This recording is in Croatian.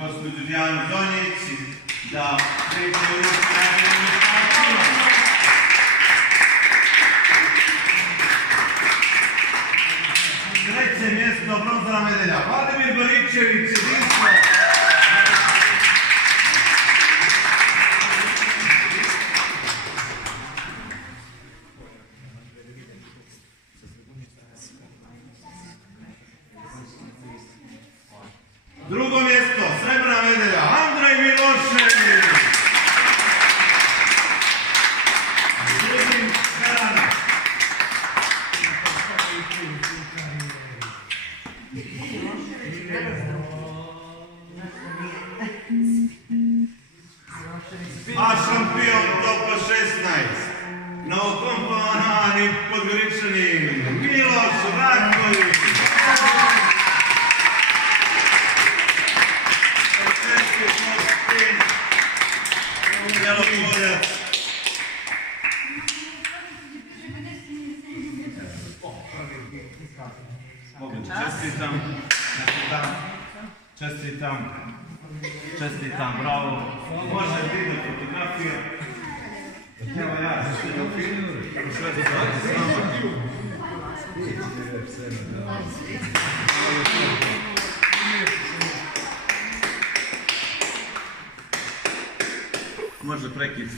gospođu Dijanu Donjić da prijeđe ruku najboljim štartima. Treće mjesto, bronzana medalja. Vladimir Boričević, jedinstvo. Drugo mjesto, srebrna medalja, Andrej Milošević. Drugi Karana. A šampion topa 16, novokomponovani Podgoričanin Miloš Raković. Čestitam, bravo. Može vidjeti fotografije. Evo ja, sve to znate s nama. Može prekid.